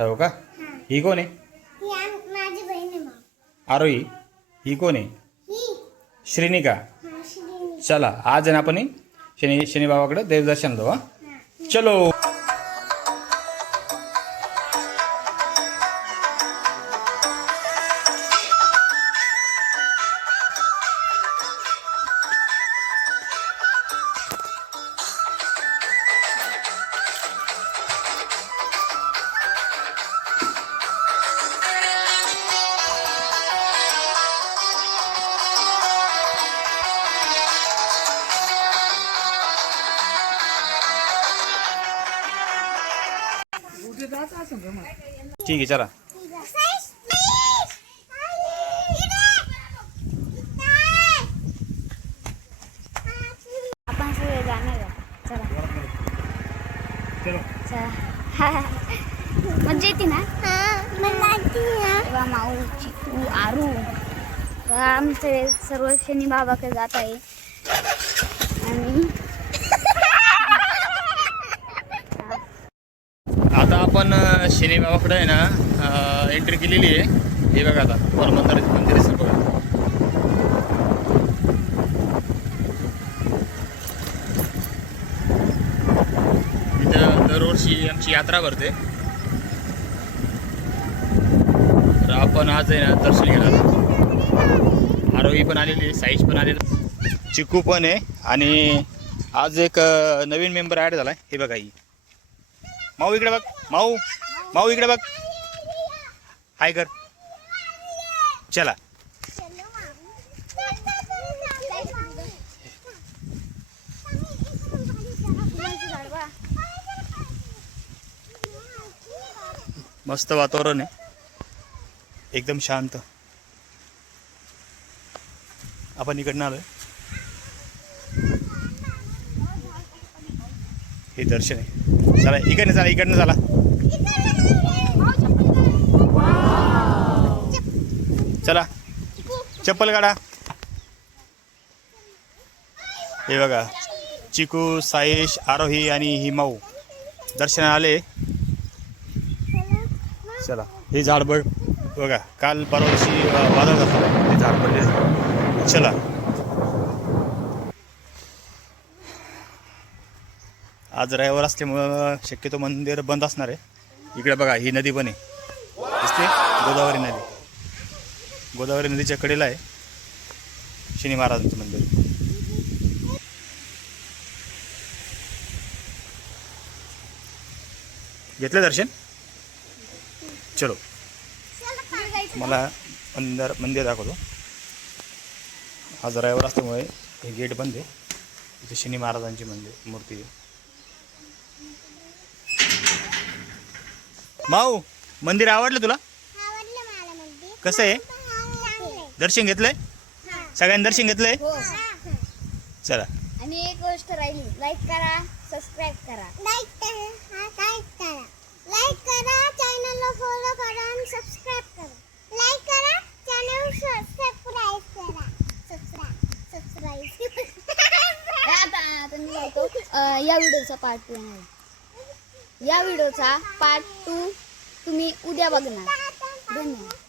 हो का? ही कोण आहे? माझी बहीण आहे. आरोही. ही कोण आहे? श्रीनिका. चला आज आहे ना आपण शनी बाबाकडे देवदर्शन जाऊ. चलो. ठीक आहे चला. आपण सगळे जाणार चला मजा येते ना. माऊ चिकू आरू आमचे सर्व शनी बाबाकडे जात आहे. आणि आता आपण शनी बाबाकडे आहे ना एंट्री केलेली आहे. हे बघा आता मंदिर असेल बघा. इथं दरवर्षी आमची यात्रा भरते. तर आपण आज आहे ना दर्शन घेणार. आरोही पण आलेली, साईश पण आलेली, चिकू पण आहे. आणि आज एक नवीन मेंबर ॲड झाला आहे. हे बघा ही माऊ इकडे बघ. माऊ इकडे बघ. हाय कर. चला. मस्त वातावरण आहे, एकदम शांत. आपण इकडनं आलोय. हे दर्शन आहे. चला इकडनं चला. चला चप्पल काढा. हे बघा चिकू, साईश, आरोही आणि ही माऊ दर्शनाला आले. चला. हे झाड बघा काल परवा दिवशी वादळ झालं, हे झाड पडले. चला. आज रविवार असल्यामुळं शक्यतो मंदिर बंद असणार आहे. इकडे बघा ही नदी पण आहे, दिसते गोदावरी नदी. गोदावरी नदीच्या कडेला आहे शनी महाराजांचं मंदिर. घेतलं दर्शन. चलो मला मंदिर दाखवतो. आज रविवार असल्यामुळे हे गेट बंद आहे. इथे शनी महाराजांची मूर्ती आहे. माऊ मंदिर आवडलं तुला? कसं आहे? दर्शन घेतलंय? सगळ्यांनी दर्शन घेतलंय? चला. आणि एक गोष्ट राहिली, लाईक करा, सबस्क्राईब करा. लाईक करा, चॅनलला फॉलो करा आणि सबस्क्राईब करा. लाईक करा, चॅनल सबस्क्राईब करा. आता तुम्ही जातो. या व्हिडिओचा पार्ट 2 आहे. या व्हिडिओचा पार्ट 2 तुम्ही उद्या बघणार. धन्यवाद.